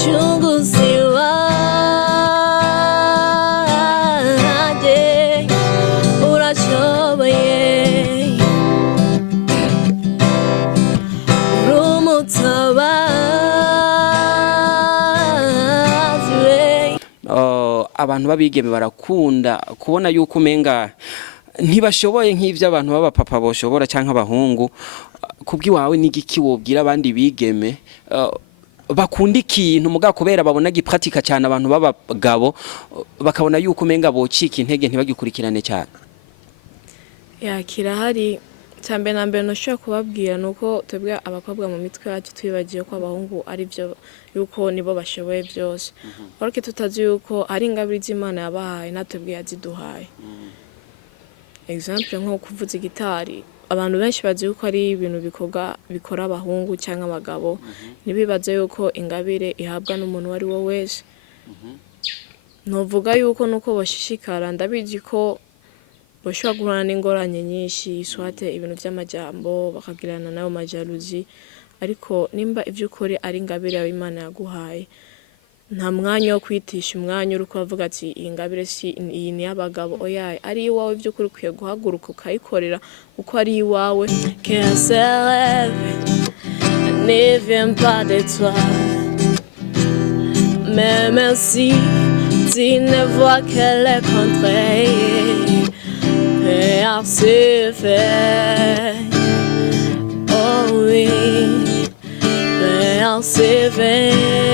mucunguzi wanjye urashoboye uri umutabazi we. Abantu babigeme barakunda kubona yuko umenga ntibashoboye nk'ivyo abantu b'abapapa boshobora canke abahungu. Kubwiwawe n'igiki wobwira abandi bigeme bakunda ikintu muga kubera babona gipratika cyane abantu b'abagabo bakabona yuko umenga bocika intege ntibagikurikirane cyane? Kirahari cyambe na mbere no kubabwira nuko twebwe abakobwa mu mitwe yacu twibagiye ko abahungu ari byo yuko nibo bashoboye byose. Ariko tutazi yuko ari ingabire z'Imana yabahaye natwebwe yaziduhaye. Example nko kuvuza gitari, abantu benshi bazi yuko ari ibintu bikora abahungu cyangwa abagabo, nibibaze yuko ingabire ihabwa n'umuntu wari wo wese. Novuga yuko nuko bashishikara, ndabizi ko bashobora guhura n'ingorane nyinshi, swate ibintu by'amajambo bakagirana nayo majaluzi, ariko nimba ivy'ukuri ari ingabire y'Imana yaguhaye, nta mwanya wo kwitisha umwanya uri kuvuga ati iyi ngabire si iyi ni y'abagabo. Oya, ari iwawe by'ukuri ukwiye guhaguruka ukayikorera uko ari iwawe. Que ce rêve ne vient pas de toi, même si tu ne vois que le contraire. Rien se fait, oh oui, rien se fait.